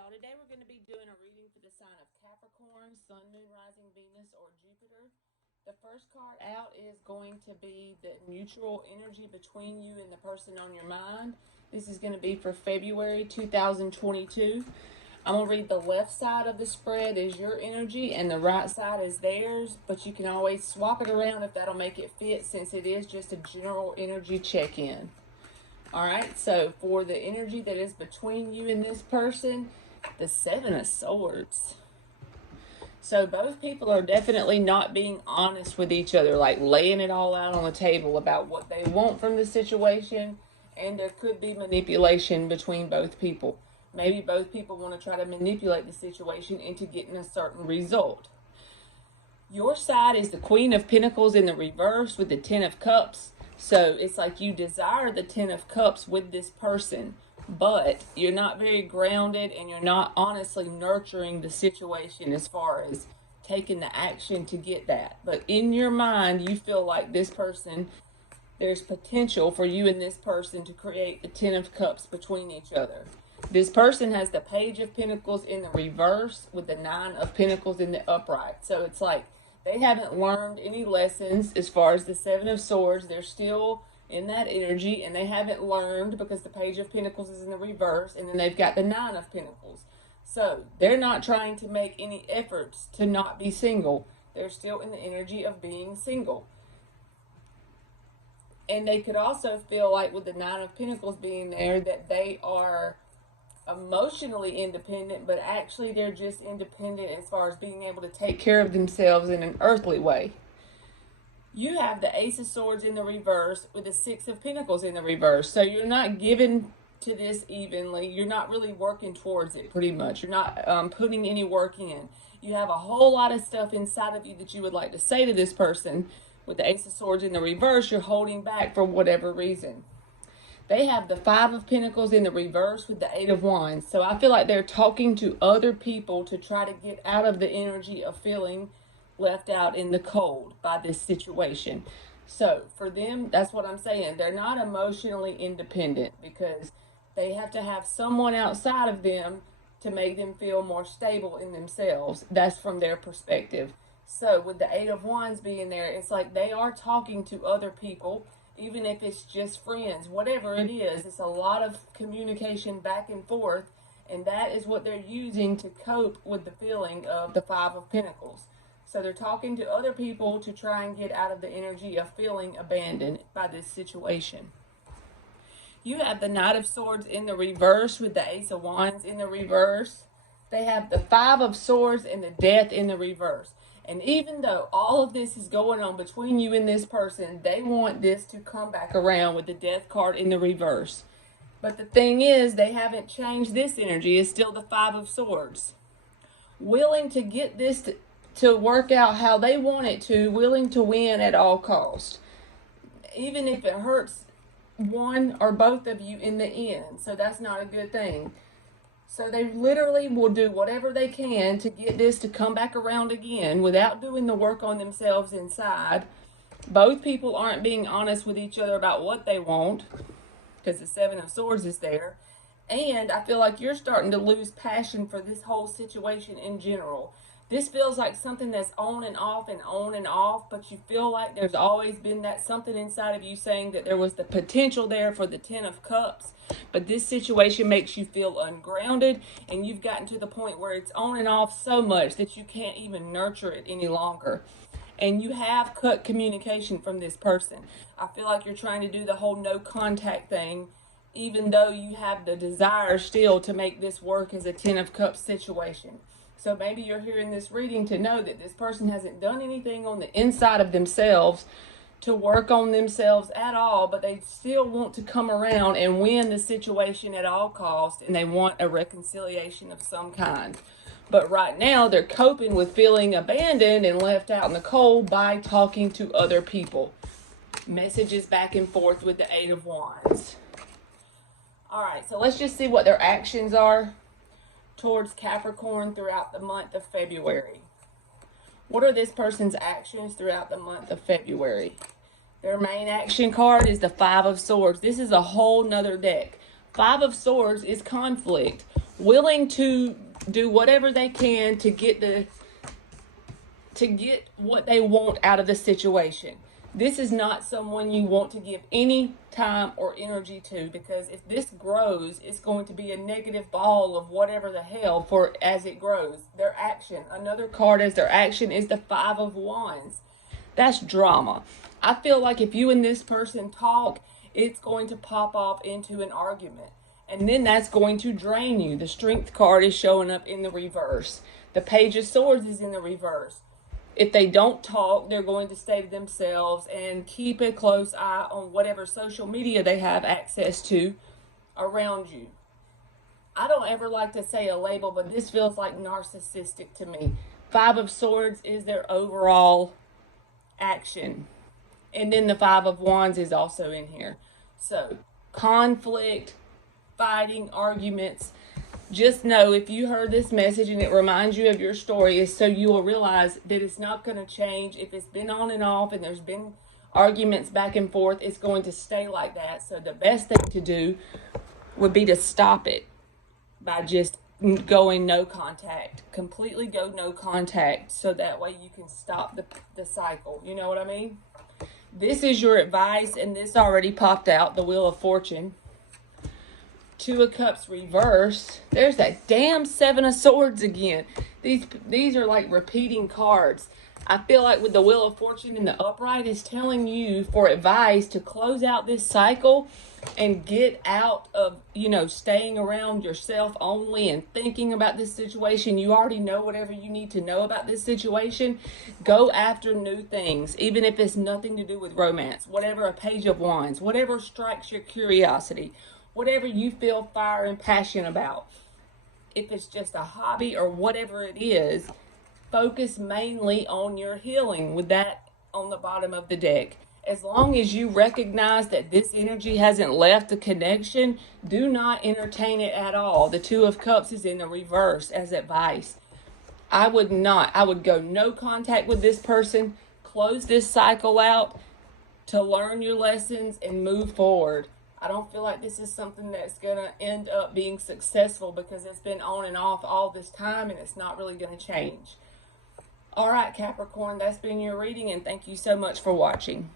y'all. Today we're going to be doing a reading for the sign of Capricorn, Sun, Moon, Rising, Venus, or Jupiter. The first card out is going to be the mutual energy between you and the person on your mind. This is going to be for February 2022. I'm going to read the left side of the spread is your energy and the right side is theirs, but you can always swap it around if that'll make it fit, since it is just a general energy check-in. All right, so for the energy that is between you and this person, the Seven of Swords. So both people are definitely not being honest with each other, like laying it all out on the table about what they want from the situation, and there could be manipulation between both people. Maybe both people want to try to manipulate the situation into getting a certain result. Your side is the Queen of Pentacles in the reverse with the Ten of Cups. So it's like you desire the Ten of Cups with this person, but you're not very grounded and you're not honestly nurturing the situation as far as taking the action to get that. But in your mind, you feel like this person, there's potential for you and this person to create the Ten of Cups between each other. This person has the Page of Pentacles in the reverse with the Nine of Pentacles in the upright. So it's like they haven't learned any lessons as far as the Seven of Swords. They're still in that energy, and they haven't learned because the Page of Pentacles is in the reverse, and then they've got the Nine of Pentacles. So they're not trying to make any efforts to not be single. They're still in the energy of being single. And they could also feel like with the Nine of Pentacles being there that they are emotionally independent, but actually they're just independent as far as being able to take care of themselves in an earthly way. You have the Ace of Swords in the reverse with the Six of Pentacles in the reverse. So you're not given to this evenly. You're not really working towards it, pretty much. You're not putting any work in. You have a whole lot of stuff inside of you that you would like to say to this person. With the Ace of Swords in the reverse, you're holding back for whatever reason. They have the Five of Pentacles in the reverse with the Eight of Wands. So I feel like they're talking to other people to try to get out of the energy of feeling left out in the cold by this situation. So for them, that's what I'm saying. They're not emotionally independent because they have to have someone outside of them to make them feel more stable in themselves. That's from their perspective. So with the Eight of Wands being there, it's like they are talking to other people, even if it's just friends, whatever it is. It's a lot of communication back and forth, and that is what they're using to cope with the feeling of the Five of Pentacles. So they're talking to other people to try and get out of the energy of feeling abandoned by this situation. You have the Knight of Swords in the reverse with the Ace of Wands in the reverse. They have the Five of Swords and the Death in the reverse. And even though all of this is going on between you and this person, they want this to come back around with the Death card in the reverse. But the thing is, they haven't changed this energy. It's still the Five of Swords. Willing to get this to work out how they want it to, willing to win at all costs. Even if it hurts one or both of you in the end. So that's not a good thing. So they literally will do whatever they can to get this to come back around again without doing the work on themselves inside. Both people aren't being honest with each other about what they want because the Seven of Swords is there. And I feel like you're starting to lose passion for this whole situation in general. This feels like something that's on and off, but you feel like there's always been that something inside of you saying that there was the potential there for the Ten of Cups. But this situation makes you feel ungrounded, and you've gotten to the point where it's on and off so much that you can't even nurture it any longer. And you have cut communication from this person. I feel like you're trying to do the whole no contact thing, even though you have the desire still to make this work as a Ten of Cups situation. So maybe you're hearing this reading to know that this person hasn't done anything on the inside of themselves to work on themselves at all, but they still want to come around and win the situation at all costs, and they want a reconciliation of some kind. But right now, they're coping with feeling abandoned and left out in the cold by talking to other people. Messages back and forth with the Eight of Wands. All right, so let's just see what their actions are towards Capricorn throughout the month of February. What are this person's actions throughout the month of February? Their main action card is the Five of Swords. This is a whole nother deck. Five of Swords is conflict. willing to do whatever they can to get what they want out of the situation. This is not someone you want to give any time or energy to, because if this grows, it's going to be a negative ball of whatever the hell for as it grows. Their action, another card as their action is the Five of Wands. That's drama. I feel like if you and this person talk, it's going to pop off into an argument. And then that's going to drain you. The Strength card is showing up in the reverse. The Page of Swords is in the reverse. If they don't talk, they're going to stay to themselves and keep a close eye on whatever social media they have access to around you. I don't ever like to say a label, but this feels like narcissistic to me. Five of Swords is their overall action. And then the Five of Wands is also in here. So, conflict, fighting, arguments. Just know if you heard this message and it reminds you of your story, is so you will realize that it's not going to change. If it's been on and off and there's been arguments back and forth, it's going to stay like that. So the best thing to do would be to stop it by just going no contact. Completely go no contact, so that way you can stop the cycle. You know what I mean? This is your advice, and this already popped out, the Wheel of Fortune. Two of Cups reverse. There's that damn Seven of Swords again. These are like repeating cards. I feel like with the Wheel of Fortune in the upright is telling you for advice to close out this cycle and get out of, staying around yourself only and thinking about this situation. You already know whatever you need to know about this situation. Go after new things, even if it's nothing to do with romance. Whatever, a Page of Wands, whatever strikes your curiosity. Whatever you feel fire and passion about. If it's just a hobby or whatever it is, focus mainly on your healing with that on the bottom of the deck. As long as you recognize that this energy hasn't left the connection, do not entertain it at all. The Two of Cups is in the reverse as advice. I would go no contact with this person, close this cycle out to learn your lessons and move forward. I don't feel like this is something that's going to end up being successful because it's been on and off all this time and it's not really going to change. All right, Capricorn, that's been your reading, and thank you so much for watching.